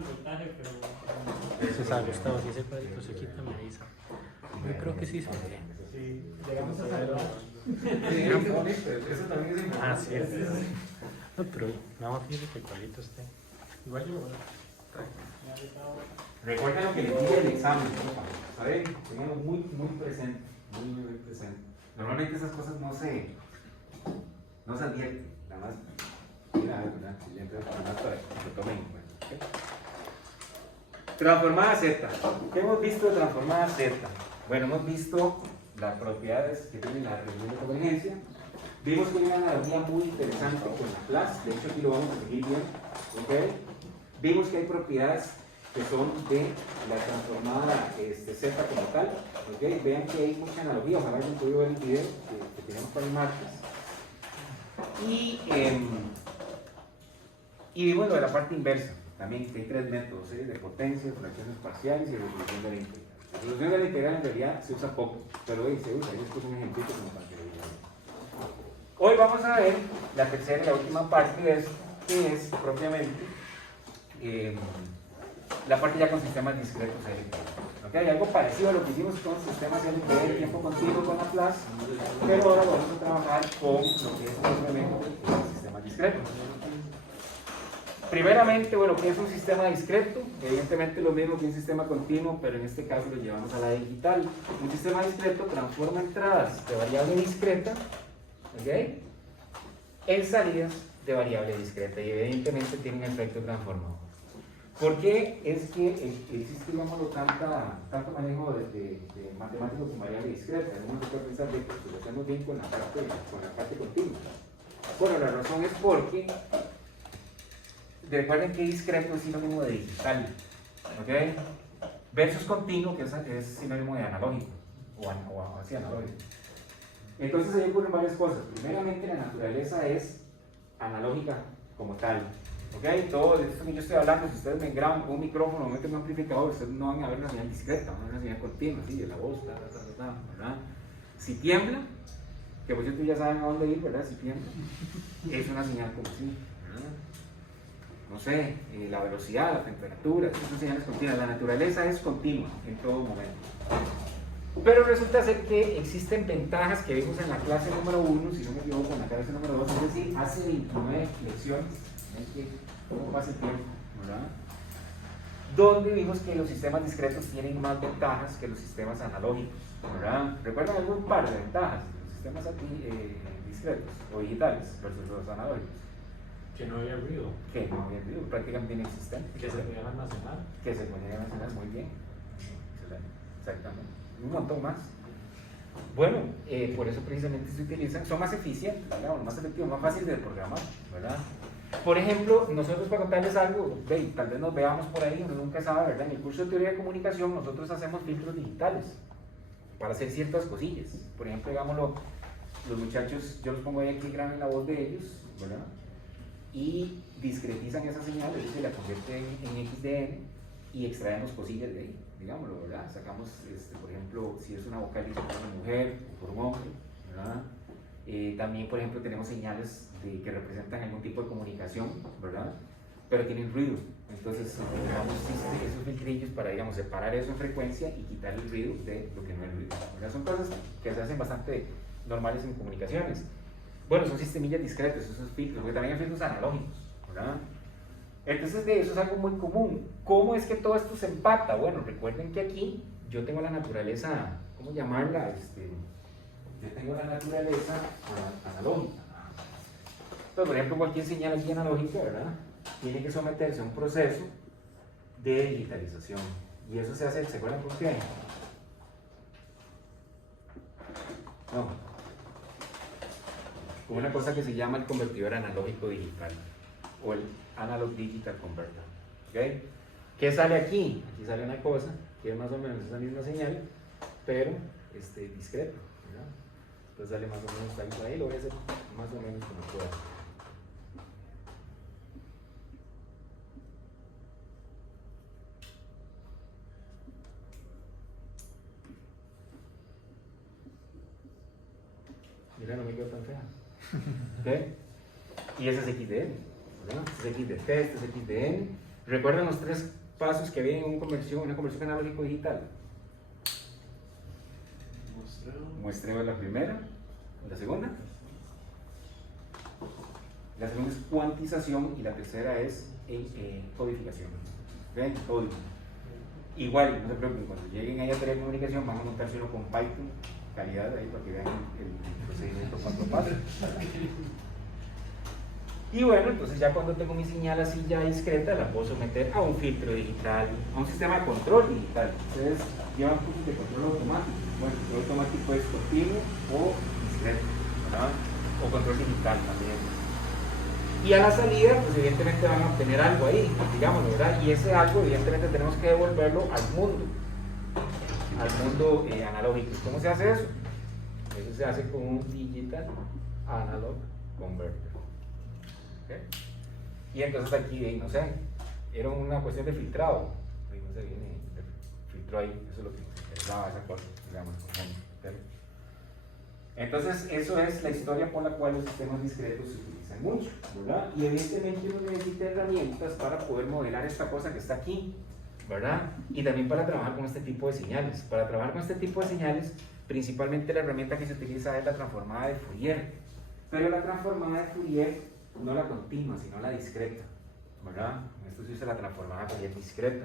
el voltaje, pero... Se sabe, Gustavo, si ese cuadrito se quita, me avisa. Yo creo que sí se ve. Sí, llegamos a saber. Eso también es importante. Ah, sí. No, pero nada más fíjate que el cuadrito esté. Igual yo lo voy a... Recuerden lo que les dije del examen, ¿no? ¿Saben? Tenganlo muy presente, muy presente. Normalmente esas cosas no se advierten, nada más. Mira, ¿verdad? Siguiente para que lo tomen en cuenta. ¿Okay? Transformada Z. ¿Qué hemos visto de transformada Z? Bueno, hemos visto las propiedades que tiene la reunión de convergencia. Vimos que hay una analogía muy interesante con la clase, de hecho aquí lo vamos a seguir viendo. ¿Okay? Vimos que hay propiedades que son de la transformada Z como tal. ¿Okay? Vean que hay mucha analogía, ojalá hayan podido ver el video que tenemos para el martes. Y vimos lo de la parte inversa, también que hay tres métodos, de potencia, fracciones parciales y resolución de la integral. La resolución de la integral en realidad se usa poco, pero se usa, yo les puse un ejemplito como para que lo vean. Hoy vamos a ver la tercera y la última parte de esto, que es propiamente la parte ya con sistemas discretos LPE. ¿Okay? Hay algo parecido a lo que hicimos con sistemas LPE de tiempo continuo con Laplace, pero ahora vamos a trabajar con lo que es propiamente sistemas discretos. Primeramente, bueno, ¿qué es un sistema discreto? Evidentemente lo mismo que un sistema continuo, pero en este caso lo llevamos a la digital. Un sistema discreto transforma entradas de variable discreta, ¿okay?, en salidas de variable discreta y evidentemente tiene un efecto transformador. ¿Por qué es que existe, digámoslo, tanto manejo de matemáticos con variable discreta? Uno se puede pensar de que lo hacemos bien con la parte continua. Bueno, la razón es porque recuerden que discreto es sinónimo de digital, ¿ok? Versus continuo, que es sinónimo de analógico, o así analógico. Entonces ahí ocurren varias cosas. Primeramente, la naturaleza es analógica como tal, ¿ok? Todo esto que yo estoy hablando, si ustedes me graban con un micrófono o meten un amplificador, ustedes no van a ver una señal discreta, van a ver una señal continua, así, de la voz, ¿verdad? Si tiembla, que por cierto ya saben a dónde ir, ¿verdad? Si tiembla, es una señal como así, ¿verdad? No sé, la velocidad, la temperatura, esas son señales continuas. La naturaleza es continua en todo momento. Pero resulta ser que existen ventajas que vimos en la clase número 1, si no me equivoco, en la clase número 2, es decir, hace 29 lecciones, ¿cómo pasa el tiempo? ¿Verdad? Donde vimos que los sistemas discretos tienen más ventajas que los sistemas analógicos, ¿verdad? ¿Recuerdan algún par de ventajas de los sistemas discretos o digitales versus los analógicos? Que no había ruido. Que no había ruido, prácticamente inexistente. Que se podían almacenar. Que se podían almacenar, muy bien. Excelente, exactamente. Un montón más. Bueno, por eso precisamente se utilizan, son más eficientes, ¿verdad? Más efectivos, más fáciles de programar, ¿verdad? Por ejemplo, nosotros, para contarles algo, tal vez nos veamos por ahí, uno nunca sabe, ¿verdad? En el curso de teoría de comunicación nosotros hacemos filtros digitales para hacer ciertas cosillas. Por ejemplo, digámoslo, los muchachos, yo los pongo ahí aquí, graban la voz de ellos, ¿verdad? Y discretizan esa señal, es decir, la convierten en XDN y extraemos cosillas de ahí, digámoslo, ¿verdad? Sacamos, por ejemplo, si es una vocal dice por una mujer o por un hombre, ¿verdad? También, por ejemplo, tenemos señales que representan algún tipo de comunicación, ¿verdad? Pero tienen ruido, entonces usamos esos filtrillos para, digamos, separar eso en frecuencia y quitar el ruido de lo que no es ruido, ¿verdad? Son cosas que se hacen bastante normales en comunicaciones. Bueno, son sistemillas discretos, esos filtros, porque también hay filtros analógicos, ¿verdad? Entonces, de eso es algo muy común. ¿Cómo es que todo esto se empata? Bueno, recuerden que aquí yo tengo la naturaleza, ¿cómo llamarla? Yo tengo la naturaleza analógica. Entonces, por ejemplo, cualquier señal aquí analógica, ¿verdad?, tiene que someterse a un proceso de digitalización. Y eso se hace, ¿se acuerdan por qué? No. Con una cosa que se llama el convertidor analógico digital o el Analog Digital Converter. ¿Okay? ¿Qué sale aquí? Aquí sale una cosa que es más o menos esa misma señal, pero discreta, ¿verdad? Entonces sale más o menos tal ahí, lo voy a hacer más o menos como pueda. Mira, no me quedó tan fea. ¿Okay? Y ese es XDN, ¿verdad? Este es XDT, este es XDN, ¿Recuerdan los 3 pasos que había en una conversión analógico-digital? Muestreo es la primera. ¿La segunda? La segunda es cuantización y la tercera es codificación. ¿Ven? Código. Igual, no se preocupen, cuando lleguen ahí a telecomunicación van a montarse uno con Python, calidad ahí para que vean el procedimiento cuando pasa. Y bueno, entonces ya cuando tengo mi señal así ya discreta, la puedo someter a un filtro digital, a un sistema de control digital. Ustedes llevan cursos de control automático. Bueno, el control automático es continuo o discreto, ¿verdad? O control digital también. Y a la salida, pues evidentemente van a obtener algo ahí, digamos, ¿verdad? Y ese algo, evidentemente, tenemos que devolverlo al mundo analógico. ¿Cómo se hace eso? Eso se hace con un Digital Analog Converter. ¿Okay? Y entonces aquí, no sé, era una cuestión de filtrado. Ahí no se viene, filtró ahí, eso es lo que nos interesaba, esa cosa, digamos. ¿Okay? Entonces, eso es la historia por la cual los sistemas discretos se utilizan mucho, ¿verdad? Y evidentemente uno necesita herramientas para poder modelar esta cosa que está aquí, ¿verdad? Y también para trabajar con este tipo de señales. Para trabajar con este tipo de señales, principalmente la herramienta que se utiliza es la transformada de Fourier. Pero la transformada de Fourier no la continua, sino la discreta, ¿verdad? Esto se usa la transformada de Fourier discreta,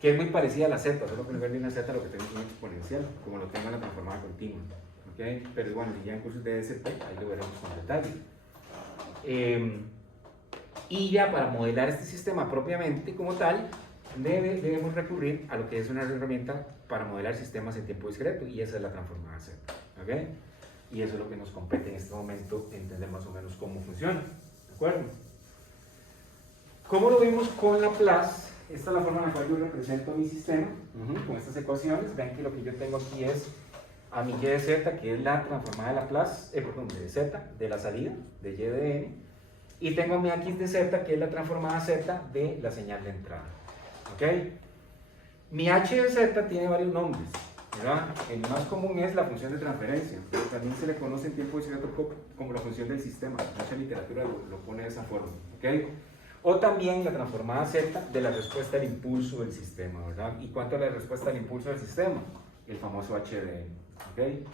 que es muy parecida a la Z, solo que en lugar de una Z lo que tengo es un exponencial, como lo tengo en la transformada continua. ¿Okay? Pero bueno, si ya en cursos de DSP, ahí lo veremos con detalle. Y ya para modelar este sistema propiamente como tal, debemos recurrir a lo que es una herramienta para modelar sistemas en tiempo discreto, y esa es la transformada Z. ¿Okay? Y eso es lo que nos compete en este momento, entender más o menos cómo funciona. ¿De acuerdo? ¿Cómo lo vimos con Laplace? Esta es la forma en la cual yo represento mi sistema, con estas ecuaciones. Ven que lo que yo tengo aquí es a mi y de z, que es la transformada de Laplace, de z, de la salida, de y de n, y tengo a mi x de z, que es la transformada z de la señal de entrada. ¿Ok? Mi h de z tiene varios nombres, ¿verdad? El más común es la función de transferencia, pero también se le conoce en tiempo discreto como la función del sistema. Mucha literatura lo pone de esa forma. ¿Ok? O también la transformada z de la respuesta al impulso del sistema, ¿verdad? ¿Y cuánto es la respuesta al impulso del sistema? El famoso h de n. ¿Okay?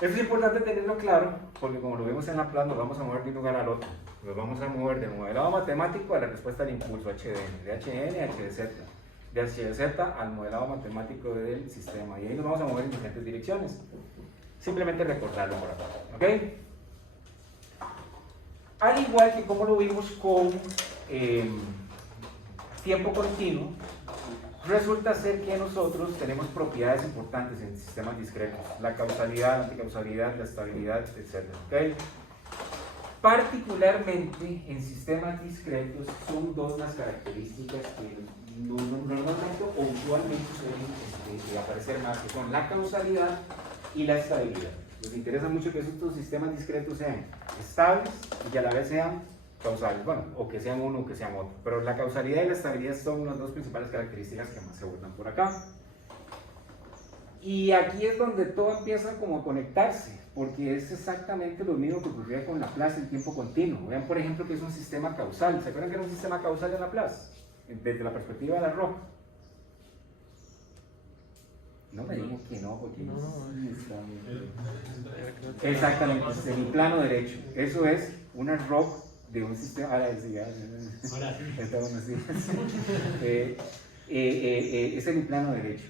Eso es importante tenerlo claro, porque como lo vemos en Laplace, nos vamos a mover de un lugar al otro. Nos vamos a mover del modelado matemático a la respuesta al impulso h de n, de h de n a h de z, de h de z al modelado matemático del sistema, y ahí nos vamos a mover en diferentes direcciones. Simplemente recordarlo por acá. ¿Ok? Al igual que como lo vimos con tiempo continuo, resulta ser que nosotros tenemos propiedades importantes en sistemas discretos: la causalidad, la anticausalidad, la estabilidad, etc. ¿Okay? Particularmente en sistemas discretos son dos las características que normalmente o usualmente suelen aparecer más, que son la causalidad y la estabilidad. Nos interesa mucho que estos sistemas discretos sean estables y que a la vez sean causales, bueno, o que sean uno o que sean otro, pero la causalidad y la estabilidad son las dos principales características que más se abordan por acá. Y aquí es donde todo empieza como a conectarse, porque es exactamente lo mismo que ocurría con Laplace en tiempo continuo. Vean, por ejemplo, que es un sistema causal. ¿Se acuerdan que era un sistema causal en Laplace? Desde la perspectiva de la ROC. No me digan que no, porque no está... Exactamente, semiplano derecho. Eso es una ROC de un sistema. Ahora sí, es el plano derecho,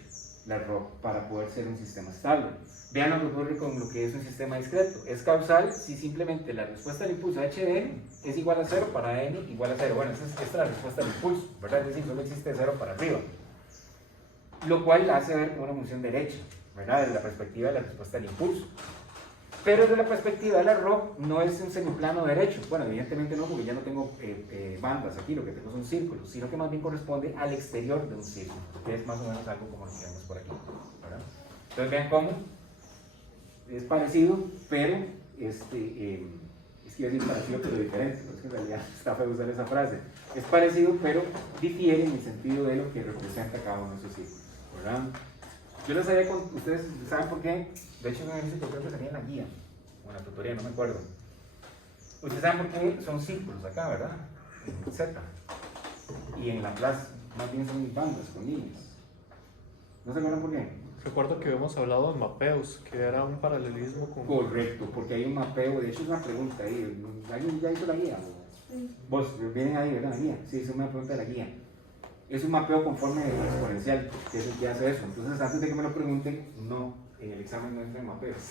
la ROC, para poder ser un sistema estable. Vean lo que ocurre con lo que es un sistema discreto. Es causal si simplemente la respuesta al impulso h de n es igual a 0 para n igual a 0. Bueno, esta es la respuesta al impulso, ¿verdad? Es decir, solo existe 0 para arriba, lo cual la hace ver como una función derecha, ¿verdad? Desde la perspectiva de la respuesta al impulso. Pero desde la perspectiva de la ROC no es un semiplano derecho. Bueno, evidentemente no, porque ya no tengo bandas aquí, lo que tengo son círculos, sino que más bien corresponde al exterior de un círculo, que es más o menos algo como lo que vemos por aquí, ¿verdad? Entonces vean cómo es parecido, pero es que iba a decir parecido pero diferente, pero es que en realidad está feo usar esa frase. Es parecido pero difiere en el sentido de lo que representa cada uno de esos círculos, ¿verdad? Yo les había con ustedes, ¿saben por qué? De hecho, yo creo que tenía en la guía o en la tutoría, no me acuerdo. Ustedes saben por qué son círculos acá, ¿verdad? En Z. Y en Laplace más bien son bandas con líneas. ¿No se acuerdan por qué? Recuerdo que habíamos hablado de mapeos, que era un paralelismo con... Correcto, porque hay un mapeo, de hecho es una pregunta ahí, ¿alguien ya hizo la guía? Vos, vienen ahí, ¿verdad? La guía, sí, es una pregunta de la guía. Es un mapeo conforme exponencial, que es el que hace eso. Entonces, antes de que me lo pregunten, no, en el examen no entra en mapeos.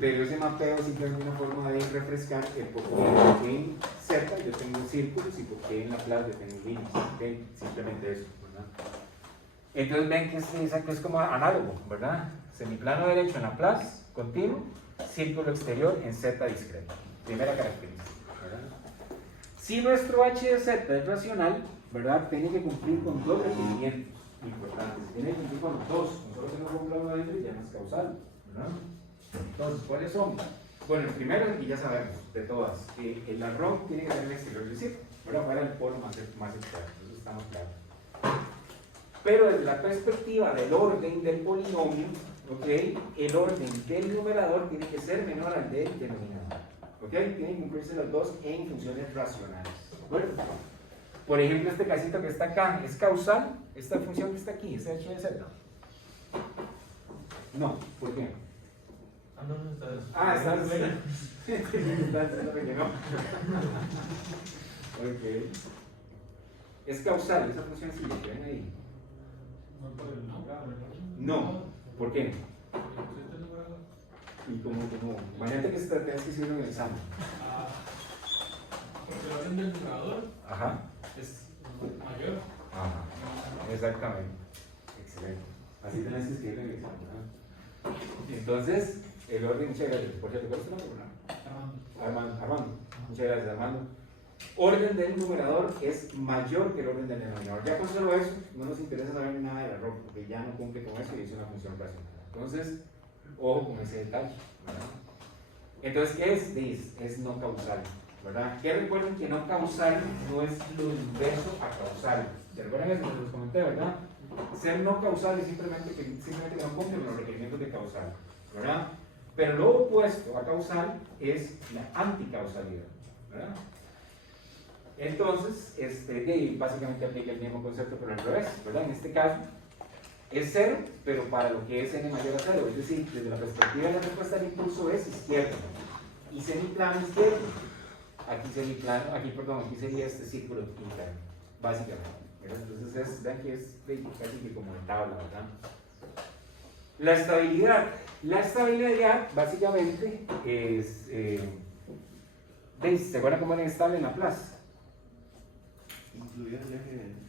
Pero ese mapeo simplemente es una forma de refrescar el por qué en Z yo tengo círculos y por qué en Laplace yo tengo líneas. ¿Okay? Simplemente eso, ¿verdad? Entonces ven que es como análogo, ¿verdad? Semiplano derecho en Laplace, continuo, círculo exterior en Z discreto. Primera característica, ¿verdad? Si nuestro h de z es racional, ¿verdad? Tiene que cumplir con dos requerimientos importantes. Tiene que cumplir con los dos. Nosotros tenemos un plano adentro y ya no es causal, ¿verdad? Entonces, ¿cuáles son? Bueno, el primero, y ya sabemos, de todas, el arroz tiene que ser el exterior del círculo, ¿verdad? Fuera el polo más externo, eso estamos claros. Pero desde la perspectiva del orden del polinomio, ¿okay? El orden del numerador tiene que ser menor al del denominador. ¿Okay? Tienen que cumplirse los dos en funciones racionales. ¿De acuerdo? Por ejemplo, este casito que está acá es causal. Esta función que está aquí, ¿es h de z? No, ¿por qué? No está eso. Está rellenado. Ok. Es causal, esa función sí, que ven ahí. No, ¿por qué? Y como, imagínate que tenés que decirlo en el examen. Porque el orden del numerador Ajá. es mayor. Ajá. Exactamente. Excelente. Así tenés que escribirlo en el examen, ¿verdad? Entonces, el orden, muchas gracias. Por cierto, ¿cuál es tu nombre? Armando. Muchas gracias, Armando. Orden del numerador es mayor que el orden del denominador. Ya con solo eso, no nos interesa saber nada del error, porque ya no cumple con eso y es una función racional. Entonces, ojo con ese detalle, ¿verdad? Entonces, ¿qué es? Es no causal, ¿verdad? Que recuerden que no causal no es lo inverso a causal. ¿Se recuerdan eso? Les comenté, ¿verdad? Ser no causal es simplemente que no cumple con los requerimientos de causal, ¿verdad? Pero lo opuesto a causal es la anticausalidad, ¿verdad? Entonces, básicamente aplica el mismo concepto, pero al revés, ¿verdad? En este caso, es cero, pero para lo que es n mayor a cero, es decir, desde la perspectiva de la respuesta del impulso es izquierdo, y semiplano izquierdo. Aquí sería este círculo interno, básicamente, ¿verdad? Entonces, vean que es casi que como en tabla, ¿verdad? La estabilidad, básicamente, es, ¿se acuerdan cómo era estable en Laplace?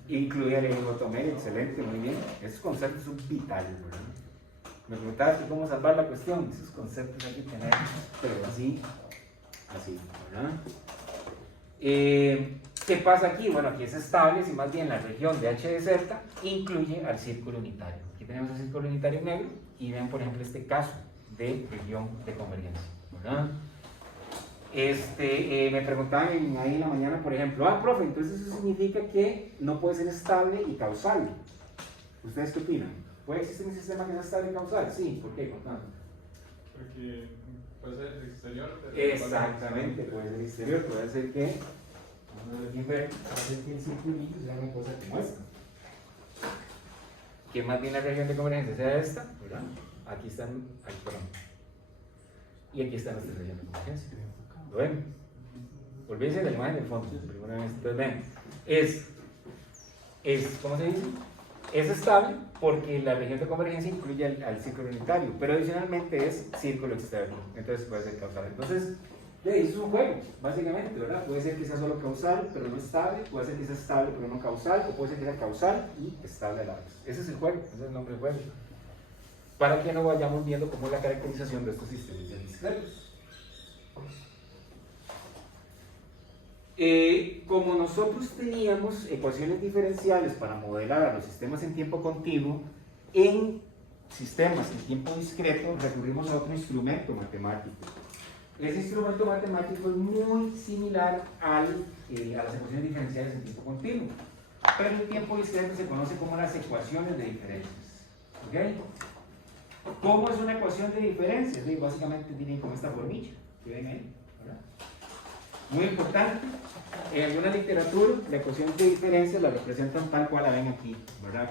Incluía el eje dicotomía, excelente, muy bien. Esos conceptos son vitales, ¿verdad? Me preguntabas que cómo salvar la cuestión. Esos conceptos hay que tener, pero así, ¿verdad? ¿Qué pasa aquí? Bueno, aquí es estable, si más bien la región de h de z incluye al círculo unitario. Aquí tenemos el círculo unitario negro y vean, por ejemplo, este caso de región de convergencia, ¿verdad? Me preguntaban ahí en la mañana, por ejemplo, profe, entonces eso significa que no puede ser estable y causal. ¿Ustedes qué opinan? ¿Puede existir un sistema que sea estable y causal? Sí, ¿por qué? Contando. Porque puede ser exterior. Exactamente, puede ser exterior, puede ser que el circulito sea una cosa como esta. Que más bien la región de convergencia sea esta, ¿verdad? Aquí están, perdón. Y aquí está nuestra región de convergencia. ¿Lo ven? Olvídense de la imagen del fondo. Entonces ven, ¿cómo se dice? Es estable porque la región de convergencia incluye al círculo unitario, pero adicionalmente es círculo externo, entonces puede ser causal. Entonces, eso es un juego, básicamente, ¿verdad? Puede ser que sea solo causal, pero no estable, puede ser que sea estable, pero no causal, o puede ser que sea causal y estable a la vez. Ese es el juego, ese es el nombre del juego. Para que no vayamos viendo cómo es la caracterización de estos sistemas discretos. Como nosotros teníamos ecuaciones diferenciales para modelar a los sistemas en tiempo continuo, en sistemas en tiempo discreto recurrimos a otro instrumento matemático. Ese instrumento matemático es muy similar a las ecuaciones diferenciales en tiempo continuo, pero en tiempo discreto se conoce como las ecuaciones de diferencias. ¿Okay? ¿Cómo es una ecuación de diferencias? Básicamente tienen como esta formilla que ven ahí, ¿verdad? Muy importante, en alguna literatura la ecuación de diferencia la representan tal cual la ven aquí, ¿verdad?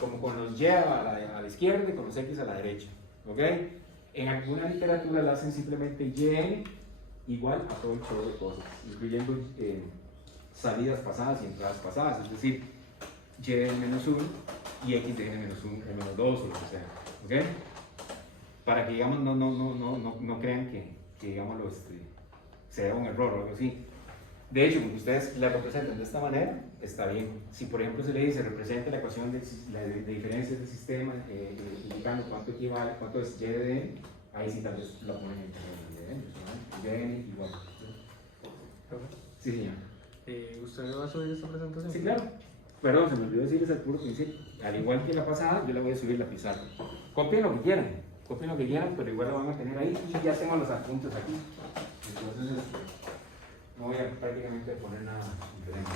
Como con los y a la izquierda y con los x a la derecha, ¿ok? En alguna literatura la hacen simplemente y igual a todo el show de cosas, incluyendo salidas pasadas y entradas pasadas, es decir, y de n menos 1 y x de n menos 1, menos 2 o lo que sea, ¿ok? Para que digamos no crean que digámoslo, sea un error o algo así. De hecho, como ustedes la representan de esta manera, está bien. Si por ejemplo se le dice representa la ecuación de diferencias del sistema, indicando cuánto equivale, cuánto es y de n, ahí sí tal vez la ponen en términos de n, ¿no? Y de n igual. Sí, señor. ¿Usted va a subir esta presentación? Sí, claro. Perdón, se me olvidó decirles al puro principio. Al igual que la pasada, yo le voy a subir la pizarra. Copien lo que quieran, pero igual lo van a tener ahí y ya tengo los apuntes aquí. Entonces, no voy a prácticamente poner nada diferente.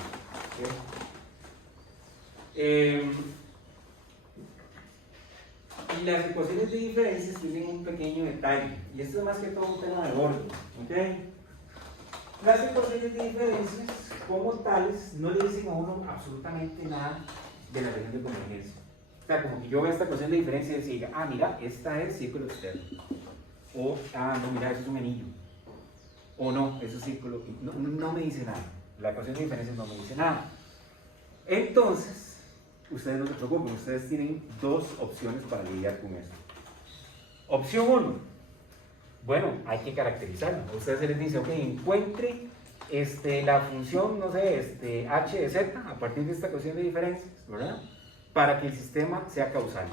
Y las ecuaciones de diferencias tienen un pequeño detalle, y esto es más que todo un tema de orden. ¿Okay? Las ecuaciones de diferencias, como tales, no le dicen a uno absolutamente nada de la región de convergencia. O sea, como que yo vea esta ecuación de diferencia y diga, ah, mira, esta es círculo externo. O, ah, no, mira, eso es un anillo. O no, eso es círculo. No me dice nada. La ecuación de diferencias no me dice nada. Entonces, ustedes no se preocupen, ustedes tienen dos opciones para lidiar con esto. Opción 1. Bueno, hay que caracterizarla. A ustedes se les dice, ok, encuentre la función, no sé, h de z a partir de esta ecuación de diferencias, ¿verdad? Para que el sistema sea causal.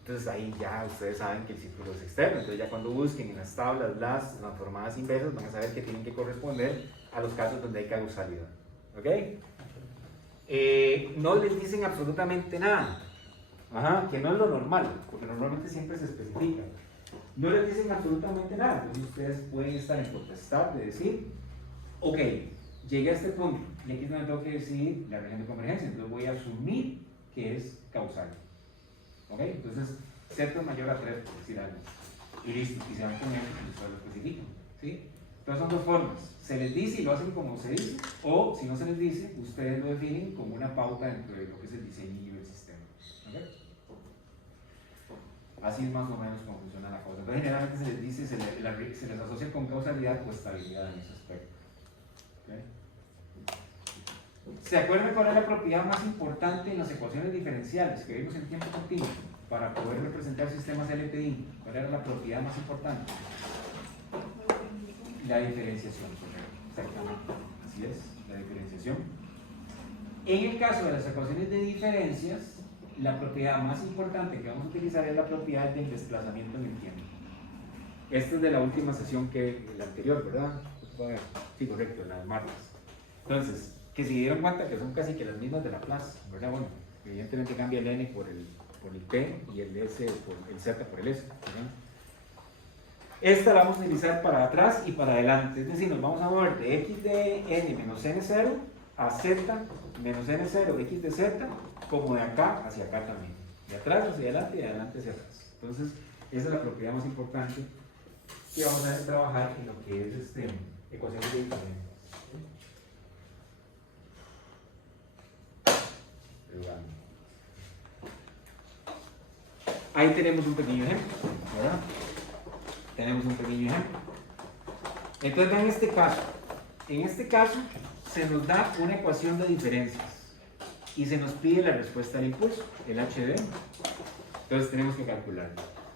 Entonces ahí ya ustedes saben que el círculo es externo. Entonces ya cuando busquen en las tablas las transformadas inversas van a saber que tienen que corresponder a los casos donde hay causalidad. ¿Ok? No les dicen absolutamente nada. Ajá, que no es lo normal, porque normalmente siempre se especifica. No les dicen absolutamente nada. Entonces ustedes pueden estar en potestad de decir, ok, llegué a este punto, y aquí es donde tengo que decidir la región de convergencia, entonces voy a asumir que es causal. ¿Ok? Entonces, z es mayor a 3, por decir algo. Y listo, y se van con eso, y ustedes lo especifican. ¿Sí? Entonces son dos formas. Se les dice y lo hacen como se dice, o si no se les dice, ustedes lo definen como una pauta dentro de lo que es el diseño del sistema. ¿Ok? Así es más o menos como funciona la cosa. Entonces, generalmente se les dice, se les asocia con causalidad o estabilidad en ese aspecto. ¿Okay? ¿Se acuerdan cuál es la propiedad más importante en las ecuaciones diferenciales que vimos en tiempo continuo para poder representar sistemas LPI? ¿Cuál era la propiedad más importante? La diferenciación, exactamente. Así es, la diferenciación. En el caso de las ecuaciones de diferencias, la propiedad más importante que vamos a utilizar es la propiedad del desplazamiento en el tiempo. Esta es de la última sesión que la anterior, ¿verdad? Sí, correcto, la de martes. Entonces, que se dieron cuenta que son casi que las mismas de Laplace, ¿verdad? Bueno, evidentemente cambia el n por el t y el s por el z por el s, ¿verdad? Esta la vamos a utilizar para atrás y para adelante, es decir, nos vamos a mover de x de n menos n0 a z menos n0 x de z, como de acá hacia acá también, de atrás hacia adelante y de adelante hacia atrás. Entonces, esa es la propiedad más importante que vamos a trabajar en lo que es ecuaciones de diferencias. Ahí tenemos un pequeño ejemplo, ¿verdad? Tenemos un pequeño ejemplo. Entonces vean en este caso se nos da una ecuación de diferencias y se nos pide la respuesta al impulso, el HD. Entonces tenemos que calcular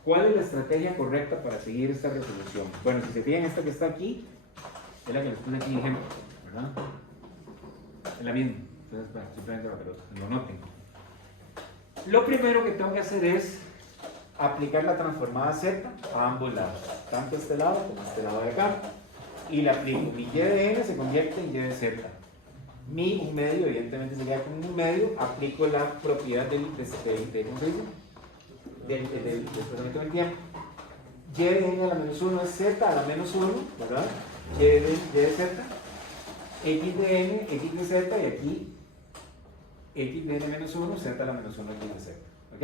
cuál es la estrategia correcta para seguir esta resolución. Bueno, si se fijan, esta que está aquí es la que nos pone aquí en ejemplo, ¿verdad? Es la misma. Entonces, simplemente para que lo noten. Lo primero que tengo que hacer es aplicar la transformada z a ambos lados, tanto este lado como este lado de acá. Y le aplico mi y de n se convierte en y de z. Mi un medio, evidentemente sería como un medio, aplico la propiedad del desplazamiento del tiempo. Y de n a la menos 1 es z a la menos 1, ¿verdad? Y de z, x de n, x de z, y aquí x de n menos 1, z a la menos 1, x de z. ¿Ok?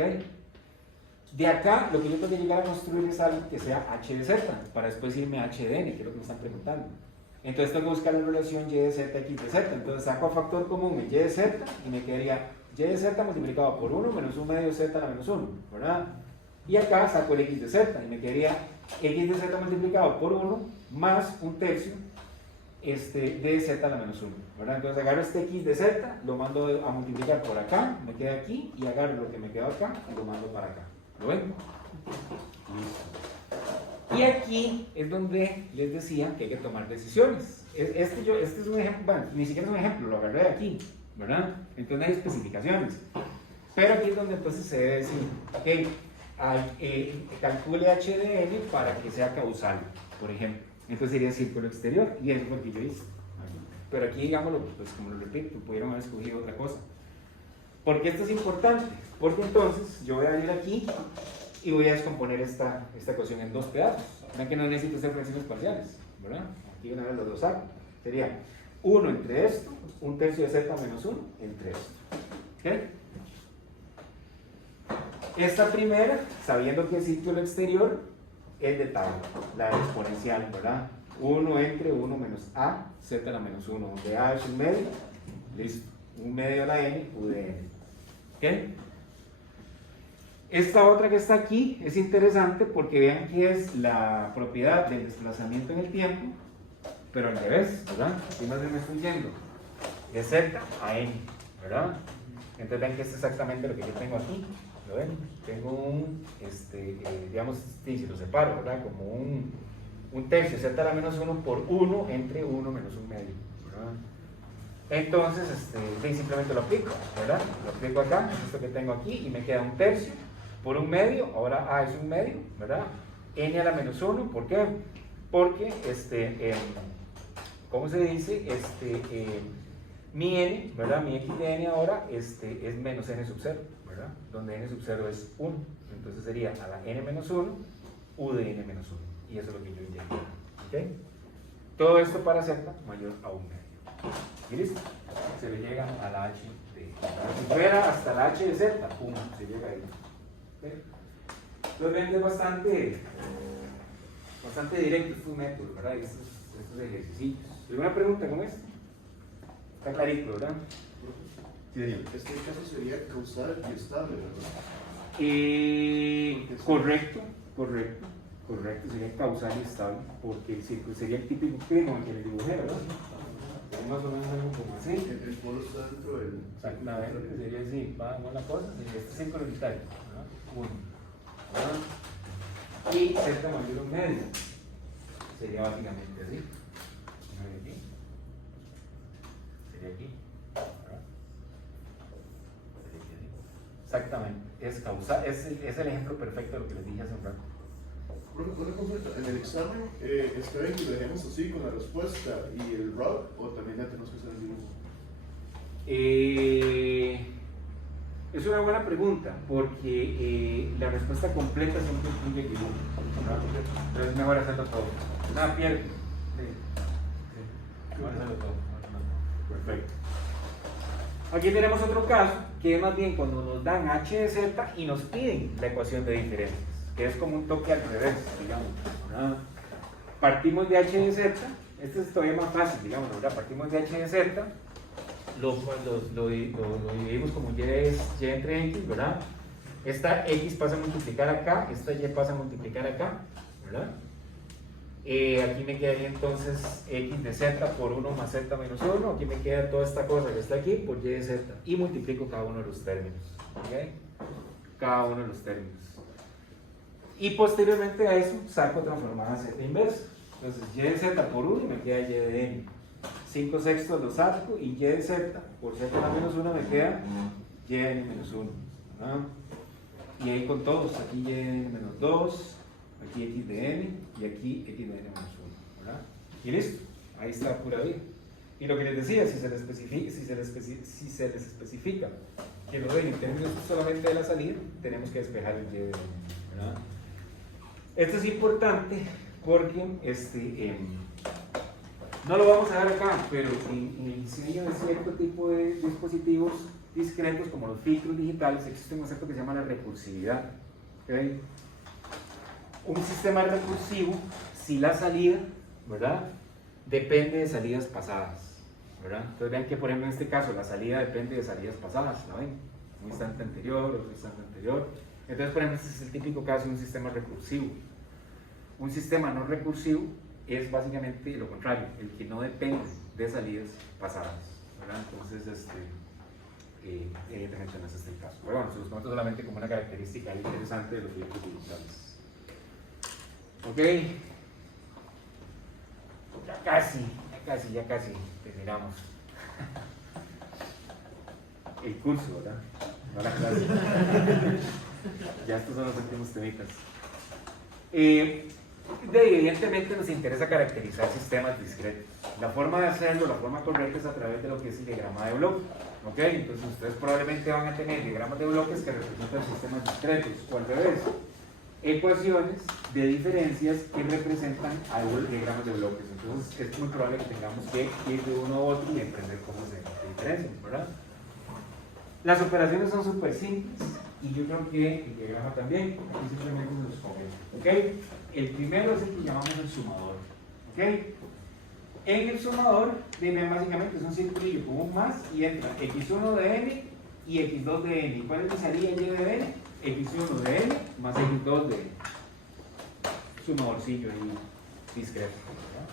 De acá, lo que yo tengo que llegar a construir es algo que sea h de z, para después irme a h de n, que es lo que me están preguntando. Entonces tengo que buscar la relación y de z, x de z. Entonces saco a factor común el y de z y me quedaría y de z multiplicado por 1 menos 1 medio z a la menos 1, ¿verdad? Y acá saco el x de z y me quedaría x de z multiplicado por 1 más 1/3 de z a la menos 1, ¿verdad? Entonces agarro este x de z, lo mando a multiplicar por acá, me queda aquí, y agarro lo que me quedó acá y lo mando para acá. ¿Lo ven? Listo. Y aquí es donde les decía que hay que tomar decisiones. Este es un ejemplo, bueno, ni siquiera es un ejemplo, lo agarré de aquí, ¿verdad? Entonces no hay especificaciones. Pero aquí es donde entonces se debe decir, ok, calcule h de n para que sea causal, por ejemplo. Entonces sería círculo exterior, y eso es lo que yo hice. Pero aquí, digámoslo, pues como lo repito, pudieron haber escogido otra cosa. ¿Por qué esto es importante? Porque entonces yo voy a venir aquí y voy a descomponer esta ecuación en dos pedazos. Vean que no necesito hacer fracciones parciales, ¿verdad? Aquí una vez los dos saco. Sería 1 entre esto, 1/3 de z menos 1 entre esto. ¿Ok? Esta primera, sabiendo que es círculo exterior, es de tabla, la exponencial, ¿verdad? 1 entre 1 menos a, z a la menos 1, donde a es un medio, listo, un medio a la n, u de n. ¿Ok? Esta otra que está aquí es interesante porque vean que es la propiedad del desplazamiento en el tiempo, pero al revés, ¿verdad? Aquí más bien me estoy yendo de z a n, ¿verdad? Entonces vean que es exactamente lo que yo tengo aquí. ¿Lo ven? Tengo un, digamos, si lo separo, ¿verdad? Como un 1/3 z a la menos 1 por 1 entre 1 menos 1 medio, ¿verdad? Entonces, simplemente lo aplico, ¿verdad? Lo aplico acá, esto que tengo aquí, y me queda 1/3 por 1 medio, ahora a es 1 medio, ¿verdad? N a la menos 1, ¿por qué? Porque, ¿cómo se dice? Mi n, ¿verdad? Mi x de n ahora es menos n sub 0, ¿verdad? Donde n sub 0 es 1. Entonces sería a la n menos 1, u de n menos 1. Y eso es lo que yo inyecté. ¿Ok? Todo esto para z mayor a 1 medio. ¿Y listo? Se le llega a la h de... Si fuera hasta la h de z, pum, se llega ahí. ¿Ok? Entonces ven que es bastante directo estos métodos, ¿verdad? Estos ejercicios. ¿Alguna pregunta con esto? Está clarito, ¿verdad? Sí, este caso sería causal y estable, ¿verdad? Correcto, sería causal y estable, porque el círculo sería el típico primo que le dibujé, ¿verdad? Más o menos algo como así. El polo está dentro del... Exactamente, sería así, va una cosa, sería este círculo unitario, ¿verdad? 1, ¿verdad? Y z mayor a 1 medio, sería básicamente así. Aquí. Sería aquí, ¿verdad? Sería aquí. Exactamente, es causal, es el ejemplo perfecto de lo que les dije hace un rato. Una consulta, en el examen, ¿está bien que lo dejemos así con la respuesta y el ROC o también ya tenemos que hacer el dibujo? Es una buena pregunta, porque la respuesta completa siempre incluye el dibujo, ¿verdad? Entonces es mejor hacerlo todo. Nada pierde. Sí. Mejor hacerlo todo. Perfecto. Aquí tenemos otro caso, que es más bien cuando nos dan h de z y nos piden la ecuación de diferencias, que es como un toque al revés, digamos, ¿verdad? Partimos de h de z, este es todavía más fácil, digamos, ¿verdad? Partimos de h de z, lo dividimos como y entre x, ¿verdad? Esta x pasa a multiplicar acá, esta y pasa a multiplicar acá, ¿verdad? Aquí me quedaría entonces x de z por 1 más z menos 1, aquí me queda toda esta cosa que está aquí por y de z, y multiplico cada uno de los términos, ¿ok? Cada uno de los términos. Y posteriormente a eso saco transformada z inversa. Entonces y de z por 1 me queda y de n. 5/6 lo saco y y de z por z a la menos 1 me queda y de n menos 1. ¿Verdad? Y ahí con todos, aquí y de n menos 2, aquí x de n y aquí x de n menos 1. ¿Verdad? Y listo, ahí está pura vida. Y lo que les decía, si se les especifica que lo den en términos solamente de la salida, tenemos que despejar el y de n. ¿Verdad? Esto es importante porque no lo vamos a ver acá, pero en el diseño de cierto tipo de dispositivos discretos como los filtros digitales existe un concepto que se llama la recursividad. ¿Okay? Un sistema recursivo, si la salida, ¿verdad? depende de salidas pasadas, ¿verdad? Entonces vean que por ejemplo en este caso la salida depende de salidas pasadas, ¿no ven? Un instante anterior, otro instante anterior. Entonces por ejemplo este es el típico caso de un sistema recursivo. Un sistema no recursivo es básicamente lo contrario, el que no depende de salidas pasadas, ¿verdad? Entonces evidentemente no es este el caso. Pero bueno, se los comento solamente como una característica interesante de los proyectos digitales. Ok. Ya casi terminamos el curso, ¿verdad? No la clase. Ya estos son los últimos temitas. Evidentemente nos interesa caracterizar sistemas discretos. La forma de hacerlo, la forma correcta es a través de lo que es el diagrama de bloque. ¿Ok? Entonces ustedes probablemente van a tener diagramas de bloques que representan sistemas discretos, o al revés, ecuaciones de diferencias que representan diagramas de bloques. Entonces es muy probable que tengamos que ir de uno a otro y aprender cómo se diferencian, ¿verdad? Las operaciones son súper simples y yo creo que el diagrama también. Aquí simplemente se los comento. ¿Ok? El primero es el que llamamos el sumador. ¿Ok? En el sumador, básicamente es un circulillo con un más y entra x1 de n y x2 de n. ¿Y cuál es mi salida y de n? X1 de n más x2 de n. Sumadorcillo ahí discreto, ¿verdad?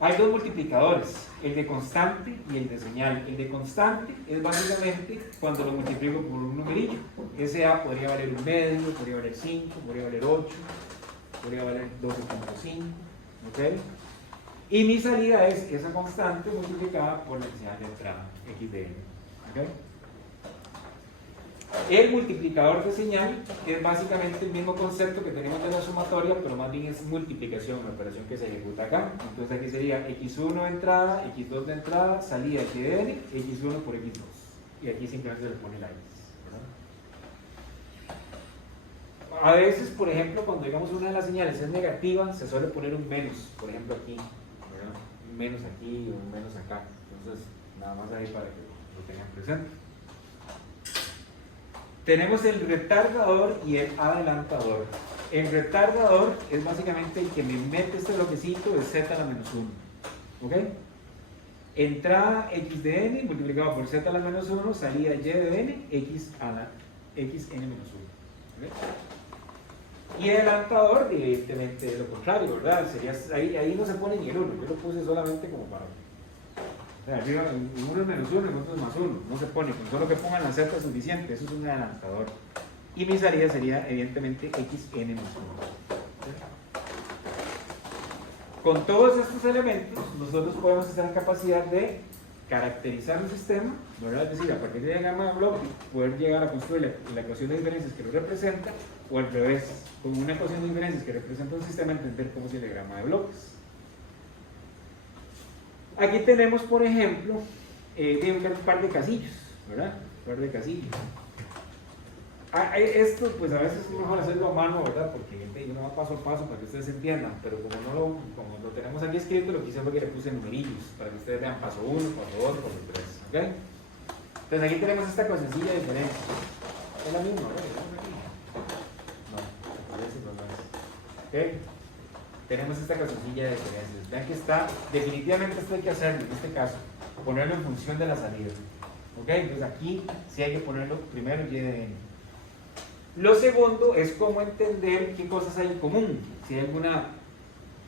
Hay dos multiplicadores, el de constante y el de señal. El de constante es básicamente cuando lo multiplico por un numerillo. Ese a podría valer 1 medio, podría valer 5, podría valer 8, podría valer 12.5, ¿ok? Y mi salida es esa constante multiplicada por la señal de entrada, x de n, ¿ok? El multiplicador de señal es básicamente el mismo concepto que tenemos de la sumatoria, pero más bien es multiplicación, una operación que se ejecuta acá. Entonces aquí sería x1 de entrada, x2 de entrada, salida x de n, x1 por x2. Y aquí simplemente se le pone la x, ¿verdad? A veces, por ejemplo, cuando digamos una de las señales es negativa, se suele poner un menos, por ejemplo aquí, ¿verdad? Un menos aquí o un menos acá. Entonces, nada más ahí para que lo tengan presente. Tenemos el retardador y el adelantador. El retardador es básicamente el que me mete este bloquecito de z a la menos 1. ¿Ok? Entrada x de n multiplicado por z a la menos 1, salida y de n, x a la xn menos 1. ¿Ok? Y el adelantador, evidentemente, es lo contrario, ¿verdad? Sería, ahí no se pone ni el 1, yo lo puse solamente como para... Arriba, en uno es menos 1, en otro es más 1. No se pone, con solo que pongan la z suficiente, eso es un adelantador. Y mi salida sería, evidentemente, xn menos 1. Con todos estos elementos, nosotros podemos estar en capacidad de caracterizar un sistema, ¿verdad? Es decir, a partir de diagrama de bloque, poder llegar a construir la ecuación de diferencias que lo representa, o al revés, con una ecuación de diferencias que representa un sistema, entender cómo es el diagrama de bloques. Aquí tenemos, por ejemplo, un par de casillos, ¿verdad? Un par de casillos. Esto, pues a veces es mejor hacerlo a mano, ¿verdad? Porque uno va paso a paso para que ustedes entiendan, pero como lo tenemos aquí escrito, lo que hice fue que le puse numerillos, para que ustedes vean paso 1, paso 2, paso 3, ¿ok? Entonces aquí tenemos esta cosa sencilla de diferencia. Es la misma, ¿verdad? No, ¿ok? Tenemos esta casilla de diferencias. Vean que está, definitivamente esto hay que hacerlo, en este caso, ponerlo en función de la salida. ¿Ok? Entonces aquí sí hay que ponerlo primero y de n. Lo segundo es cómo entender qué cosas hay en común, si hay alguna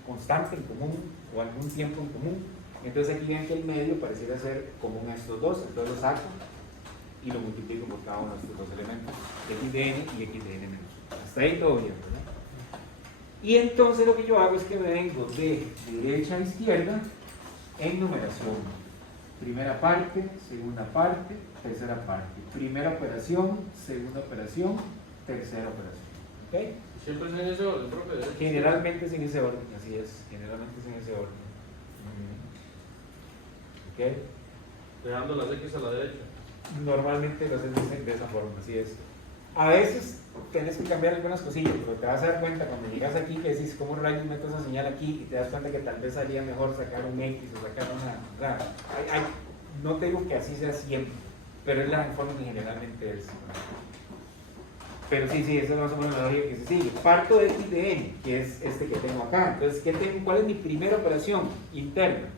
constante en común o algún tiempo en común. Entonces aquí ven que el medio pareciera ser común a estos dos, entonces lo saco y lo multiplico por cada uno de estos dos elementos, x de n y x de n menos 1. Hasta ahí todo bien, ¿verdad? Y entonces lo que yo hago es que me vengo de derecha a izquierda en numeración. Primera parte, segunda parte, tercera parte. Primera operación, segunda operación, tercera operación. ¿Ok? Siempre es en ese orden, profe. Generalmente es en ese orden, así es. Generalmente es en ese orden. ¿Ok? Dejando las X a la derecha. Normalmente lo haces de esa forma, así es. A veces tienes que cambiar algunas cosillas, pero te vas a dar cuenta cuando llegas aquí que decís cómo rayos meto esa señal aquí y te das cuenta que tal vez haría mejor sacar un X o sacar una... O sea, no te digo que así sea siempre, pero es la forma que generalmente es. Pero sí, esa es más o menos la lógica que se sigue. Parto de x de n, que es este que tengo acá. Entonces, ¿cuál es mi primera operación interna?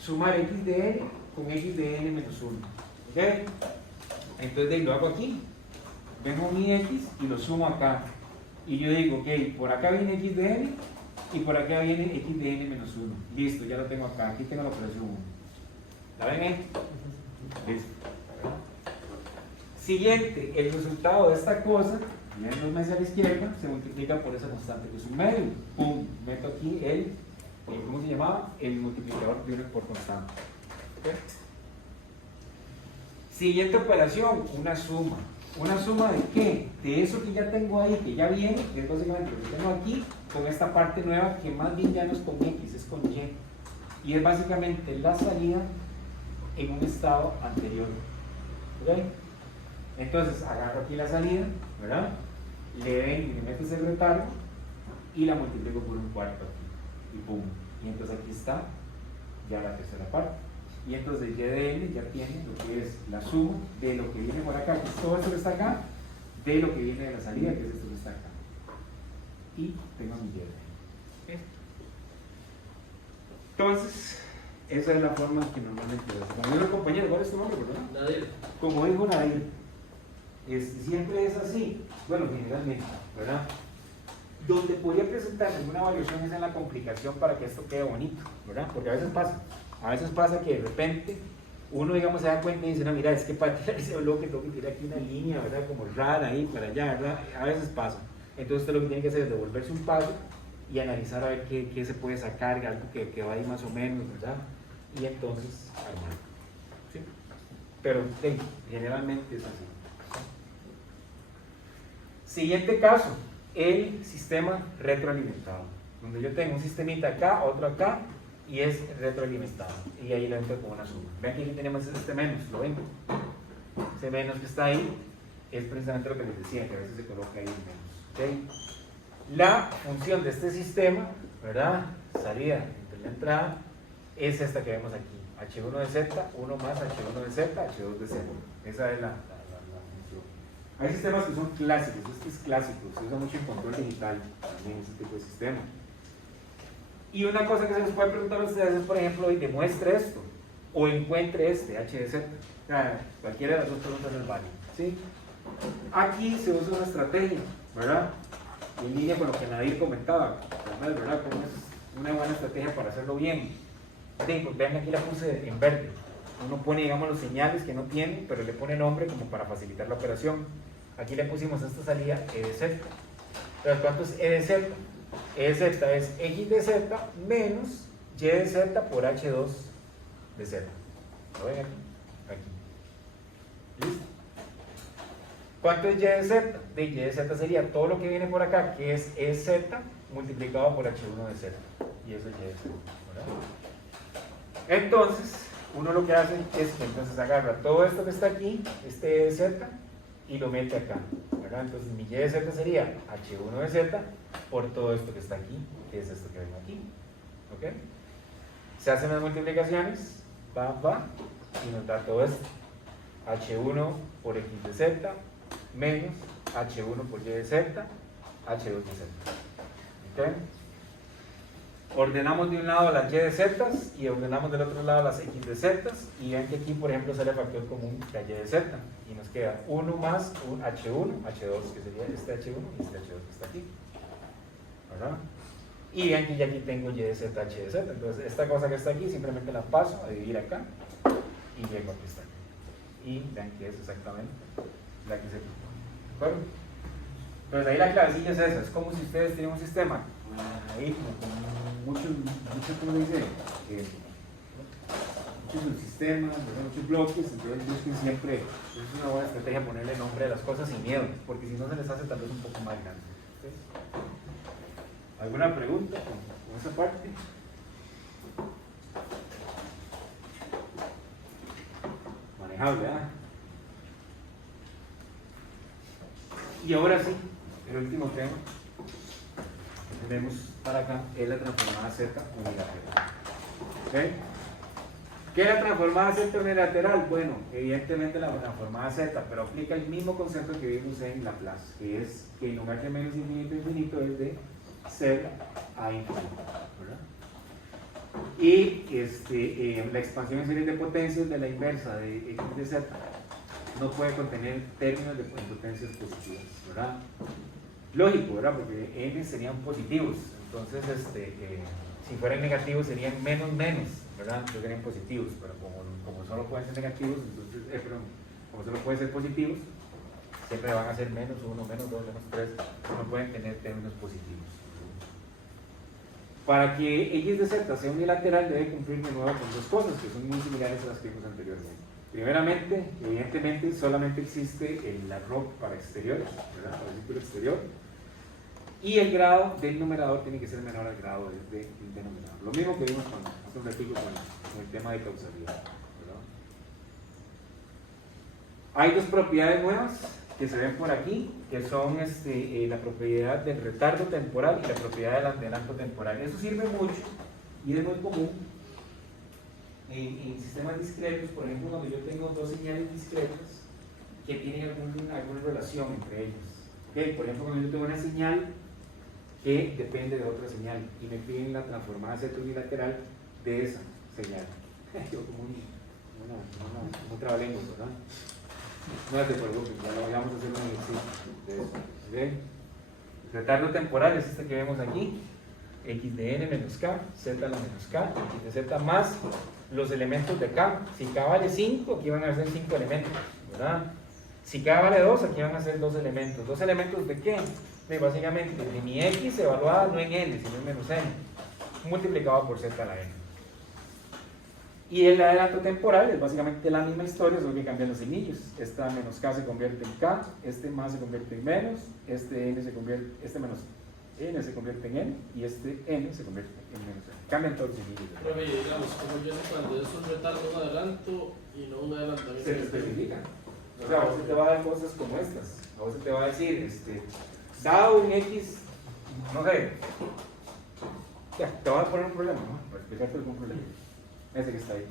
Sumar x de n con x de n menos 1. ¿Ok? Entonces, de ahí lo hago aquí. Vengo mi x y lo sumo acá. Y yo digo, ok, por acá viene x de n y por acá viene x de n menos 1. Listo, ya lo tengo acá. Aquí tengo la operación 1. ¿La ven ahí? Listo. Siguiente, el resultado de esta cosa, miren los meses a la izquierda, se multiplica por esa constante que es un medio. Pum, meto aquí ¿cómo se llamaba? El multiplicador de 1 por constante. ¿Okay? Siguiente operación, una suma. ¿Una suma de qué? De eso que ya tengo ahí, que ya viene, que es básicamente lo que tengo aquí, con esta parte nueva que más bien ya no es con X, es con Y. Y es básicamente la salida en un estado anterior. ¿Ok? Entonces agarro aquí la salida, ¿verdad? Le meto ese retardo y la multiplico por un cuarto aquí. Y pum. Y entonces aquí está ya la tercera parte. Y entonces y de n ya tiene lo que es la suma de lo que viene por acá, que es todo esto que está acá, de lo que viene de la salida, que es esto que está acá. Y tengo mi y de n. Entonces, esa es la forma que normalmente lo hace. Como dijo el compañero, ¿cuál es tu nombre, verdad? Nadir. Como dijo Nadir, siempre es así, bueno, generalmente, ¿verdad? Donde podría presentar alguna variación es en la complicación para que esto quede bonito, ¿verdad? Porque a veces pasa que de repente uno, digamos, se da cuenta y dice, no, mira, es que para tirar ese bloque tengo que tirar aquí una línea, ¿verdad? Como rara ahí para allá, ¿verdad? A veces pasa. Entonces usted lo que tiene que hacer es devolverse un paso y analizar a ver qué se puede sacar, algo que va ahí más o menos, ¿verdad? Y entonces armar. ¿Sí? Pero generalmente es así. Siguiente caso, el sistema retroalimentado, donde yo tengo un sistemita acá, otro acá, y es retroalimentado, y ahí lo entro con una suma. Vean que aquí tenemos este menos, ¿lo ven? Ese menos que está ahí es precisamente lo que les decía, que a veces se coloca ahí el menos. ¿Okay? La función de este sistema, ¿verdad? Salida entre la entrada, es esta que vemos aquí, H1 de Z, 1 más H1 de Z, H2 de Z. Esa es la función. Hay sistemas que son clásicos, este es clásico, se usa mucho en control digital, también ese tipo de sistema. Y una cosa que se les puede preguntar a ustedes es, por ejemplo, y demuestre esto, o encuentre este, H de Z. Cualquiera de las dos preguntas es válida, ¿sí? Aquí se usa una estrategia, ¿verdad? En línea con lo que Nadir comentaba, además, ¿verdad? Como es una buena estrategia para hacerlo bien. Sí, pues vean, aquí la puse en verde. Uno pone, digamos, los señales que no tiene, pero le pone nombre como para facilitar la operación. Aquí le pusimos esta salida E de Z. Pero ¿cuánto es E de Z? E de Z es X de Z menos Y de Z por H2 de Z. ¿Lo ven aquí? Aquí. ¿Listo? ¿Cuánto es Y de Z? De Y de Z sería todo lo que viene por acá, que es EZ multiplicado por H1 de Z. Y eso es Y de Z. ¿Verdad? Entonces, uno lo que hace es que entonces agarra todo esto que está aquí, este E de Z, y lo mete acá. ¿Verdad? Entonces mi Y de Z sería H1 de Z por todo esto que está aquí, que es esto que ven aquí. ¿Ok? Se hacen las multiplicaciones, va, y nos da todo esto. H1 por X de Z menos H1 por Y de Z, H2 de Z. ¿Ok? Ordenamos de un lado las Y de Z y ordenamos del otro lado las X de Z, y ven que aquí, por ejemplo, sale factor común la Y de Z, y nos queda 1 más un H1, H2, que sería este H1 y este H2 que está aquí. ¿Verdad? Y ven que ya aquí tengo Y de Z, H de Z, entonces esta cosa que está aquí simplemente la paso a dividir acá y llego aquí está. Y vean que es exactamente la que se propone. ¿De acuerdo? Pues ahí la clavecilla es esa, es como si ustedes tienen un sistema ahí con muchos ¿cómo se dice? Muchos subsistemas, muchos bloques, entonces busquen siempre, es una buena estrategia ponerle nombre a las cosas sin miedo, porque si no se les hace tal vez un poco más grande. ¿Sí? ¿Alguna pregunta con esa parte? Manejable, ¿ah? Y ahora sí, el último tema que tenemos para acá es la transformada Z unilateral. ¿Okay? ¿Qué es la transformada Z unilateral? Bueno, evidentemente la transformada Z, pero aplica el mismo concepto que vimos en Laplace, que es que en lugar de menos infinito a infinito es de 0 a infinito, ¿verdad? Y la expansión en series de potencias de la inversa de x de z no puede contener términos de potencias positivas, ¿verdad? Lógico, ¿verdad? Porque n serían positivos, entonces si fueran negativos serían menos, ¿verdad? Entonces serían positivos, pero como solo pueden ser negativos, entonces, como solo pueden ser positivos, siempre van a ser menos 1, menos 2, menos 3, no pueden tener términos positivos. Para que x de z sea unilateral debe cumplir de nuevo con dos cosas que son muy similares a las que vimos anteriormente. Primeramente, evidentemente, solamente existe el ROC para exteriores, ¿verdad? Para el círculo exterior. Y el grado del numerador tiene que ser menor al grado del denominador. Lo mismo que vimos hace un ratito con el tema de causalidad, ¿verdad? Hay dos propiedades nuevas que se ven por aquí, que son la propiedad del retardo temporal y la propiedad del adelanto temporal. Eso sirve mucho y es muy común en sistemas discretos, por ejemplo, cuando yo tengo dos señales discretas que tienen alguna relación entre ellas. ¿Okay? Por ejemplo, cuando yo tengo una señal que depende de otra señal y me piden la transformada Z unilateral de esa señal. Yo como un trabalenguas, ¿verdad? No se preocupen, ya lo vamos a hacer un ejercicio de eso. ¿Okay? El retardo temporal es este que vemos aquí, x de n menos k, z a la menos k, x de z más los elementos de k. Si k vale 5, aquí van a ser 5 elementos, ¿verdad? Si k vale 2, aquí van a ser 2 elementos. ¿2 elementos de qué? De básicamente de mi x evaluada no en n, sino en menos n, multiplicado por z a la n. Y el adelanto temporal es básicamente la misma historia, solo que cambian los signillos. Esta menos k se convierte en k, este más se convierte en menos, este menos n se convierte en n y este n se convierte en menos n. Cambian todos los signillos. Pero digamos, como yo sé cuando es un retardo, un adelanto y no un adelantamiento. Se te especifica. O sea, a vos te va a dar cosas como estas. A vos te va a decir, dado un x, no sé, ya, te va a poner un problema, ¿no? Para explicarte algún problema. Ese que está ahí.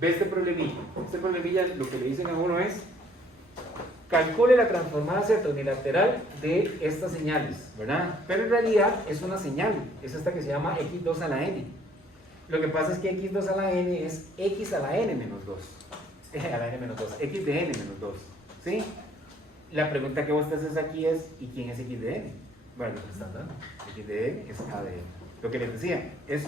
Ve este problemilla. Este problemilla lo que le dicen a uno es calcule la transformada Z unilateral de estas señales, ¿verdad? Pero en realidad es una señal, es esta que se llama x2 a la n. Lo que pasa es que x2 a la n es x a la n menos 2. A la n menos 2, x de n menos 2. ¿Sí? La pregunta que vos te haces aquí es, ¿y quién es x de n? Bueno, lo que están dando. X de n es a de n. Lo que les decía, es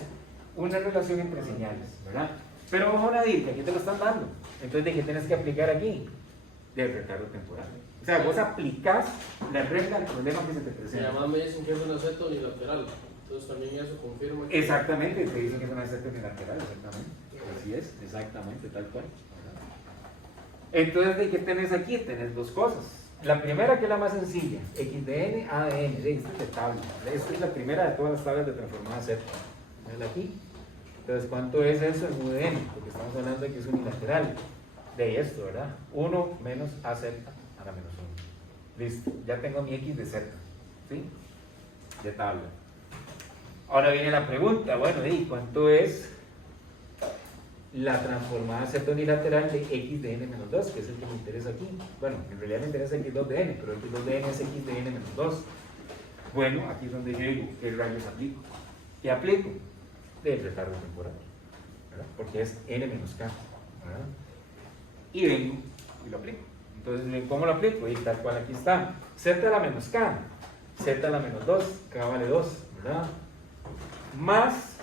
una relación entre señales, ¿verdad? Pero ojo, Nadir, que aquí te lo están dando. Entonces, ¿de qué tienes que aplicar aquí? Del retardo temporal. O sea, vos aplicás la regla al problema que se te Y presenta. además me dicen que es una Z unilateral. Entonces también eso confirma que... Exactamente, te dicen que es una Z unilateral, exactamente. Así es, exactamente, tal cual. Entonces, ¿de qué tenés aquí? Tenés dos cosas. La primera, que es la más sencilla, x de n, a de n. Esta es de tabla. Esta es la primera de todas las tablas de transformada Z. ¿Ves aquí? Entonces, ¿cuánto es eso en u de n? Porque estamos hablando de que es unilateral. De esto, ¿verdad? 1 menos az a la menos 1. Listo, ya tengo mi x de z. ¿Sí? De tabla. Ahora viene la pregunta, bueno, ¿y cuánto es la transformada Z unilateral de x de n menos 2? Que es el que me interesa aquí. Bueno, en realidad me interesa x2 de n, pero x2 de n es x de n menos 2. Bueno, aquí es donde yo digo, ¿qué rayos aplico? ¿Qué aplico? Del retardo temporal, ¿verdad? Porque es n menos k, ¿verdad? Y vengo y lo aplico. Entonces, ¿cómo lo aplico? Y tal cual aquí está. Z a la menos k, z a la menos 2, k vale 2, ¿verdad? Más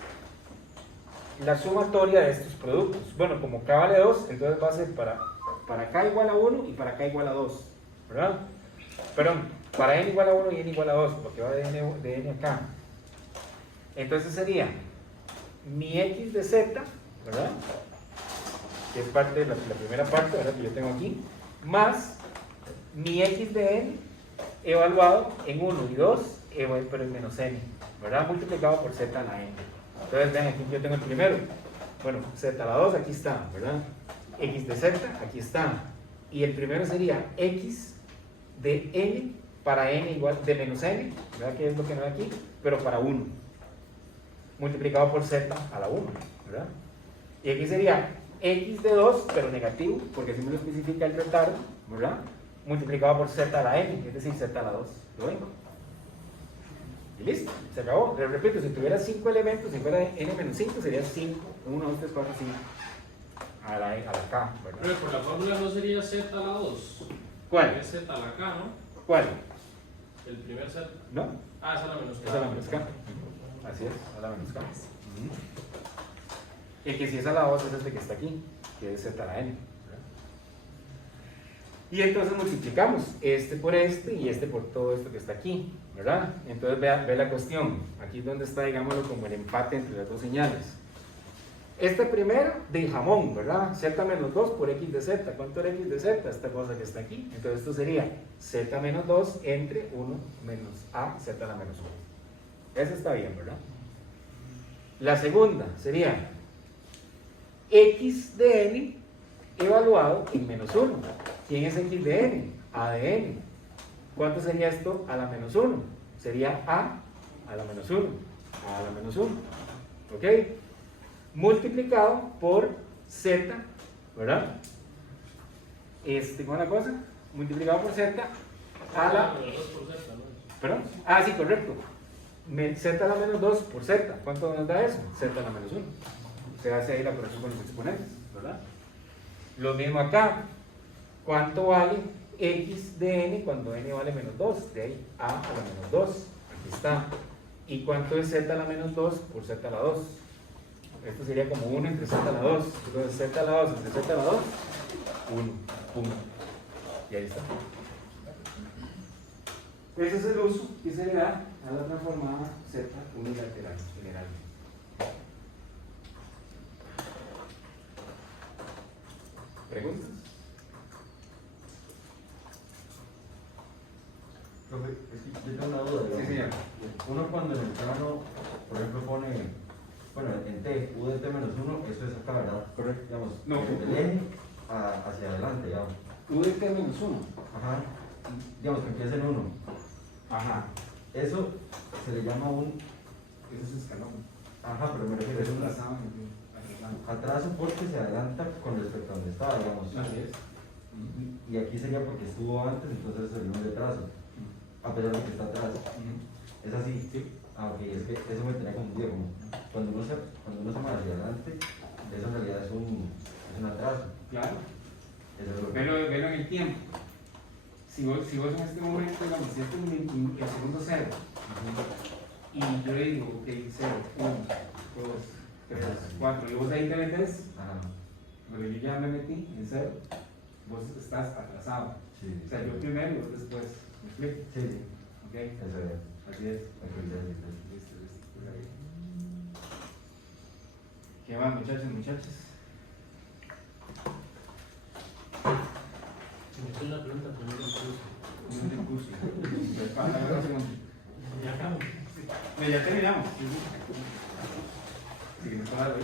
la sumatoria de estos productos. Bueno, como k vale 2, entonces va a ser para k igual a 1 y para k igual a 2, ¿verdad? Perdón, para n igual a 1 y n igual a 2, porque va de n a k. Entonces sería mi x de z, ¿verdad? Que es parte de la primera parte, ¿verdad? Que yo tengo aquí, más mi x de n evaluado en 1 y 2, pero en menos n, ¿verdad? Multiplicado por z a la n. Entonces vean, aquí yo tengo el primero, bueno, z a la 2 aquí está, ¿verdad? X de z aquí está, y el primero sería x de n para n igual de menos n, ¿verdad? Que es lo que no hay aquí, pero para 1, multiplicado por z a la 1, ¿verdad? Y aquí sería x de 2, pero negativo, porque así me lo especifica el retardo, ¿verdad? Multiplicado por z a la n, es decir, z a la 2. ¿Lo ven? Y listo, se acabó. Les repito, si tuviera 5 elementos, si fuera n-5, sería 5, 1, 2, 3, 4, 5 a la k, Pero ¿verdad? por la fórmula no sería z a la 2. ¿Cuál? Es z a la k, ¿no? ¿Cuál? El primer z. ¿No? Ah, es a la menos k. Es a la menos k. Así es, a la menos k. El que si es a la 2 es este que está aquí, que es z a la n. Y entonces multiplicamos este por este y este por todo esto que está aquí, ¿verdad? Entonces ve la cuestión. Aquí es donde está, digámoslo, como el empate entre las dos señales. Este primero de jamón, ¿verdad? Z menos 2 por x de z. ¿Cuánto era x de z? Esta cosa que está aquí. Entonces esto sería z menos 2 entre 1 menos a z a la menos 1. Eso está bien, ¿verdad? La segunda sería x de n evaluado en menos 1. ¿Quién es x de n? A de n. ¿Cuánto sería esto a la menos 1? Sería a la menos 1. A la menos 1. ¿Ok? Multiplicado por z, ¿verdad? ¿Cómo es la cosa? Multiplicado por z a la... Pero 2 por z, ¿no? ¿Perdón? Ah, sí, correcto. Z a la menos 2 por z. ¿Cuánto nos da eso? Z a la menos 1. Se hace ahí la operación con los exponentes, ¿verdad? Lo mismo acá. ¿Cuánto vale x de n cuando n vale menos 2? De ahí a la menos 2. Aquí está. ¿Y cuánto es z a la menos 2 por z a la 2? Esto sería como 1 entre z a la 2. Entonces z a la 2 entre z a la 2, 1. Pum. Y ahí está. Ese es el uso que se le da a la transformada z unilateral generalmente. ¿Preguntas? Profe, es que yo tengo una duda. Sí, señor. Uno cuando en el plano, por ejemplo, pone, bueno, en T, U de T menos 1, eso es acá, ¿verdad? Correcto. Digamos, No. del eje hacia adelante, digamos. U de t menos 1. Ajá. Digamos que empieza en 1. Ajá. Eso se le llama un, Eso es escalón. ajá, pero me refiero, es un atraso porque se adelanta con respecto a donde estaba, digamos. Así es. Y aquí sería porque estuvo antes, entonces sería un retraso, a pesar de que está atrás. ¿Es así? Sí. Ah, ok, es que eso me tenía confundido, como cuando uno se mueve hacia adelante, eso en realidad es un atraso. Claro. Eso es lo que... Velo en el tiempo. Si vos en este momento, digamos, si este es el segundo 0, y yo le digo, ok, 0, 1, 2, 3, 4, y vos ahí te metes, Ajá, pero yo ya me metí en 0, vos estás atrasado. sí. O sea, yo primero y vos después. ¿Me explico? Sí, sí, Ok, eso es. así es. Ok, ya, ya. Listo. ¿Qué más, muchachos, muchachas? Es una pregunta, pero no lo puse. Un discurso. Ya acabo. Ya terminamos. Sí, que me puedo dar, ¿eh?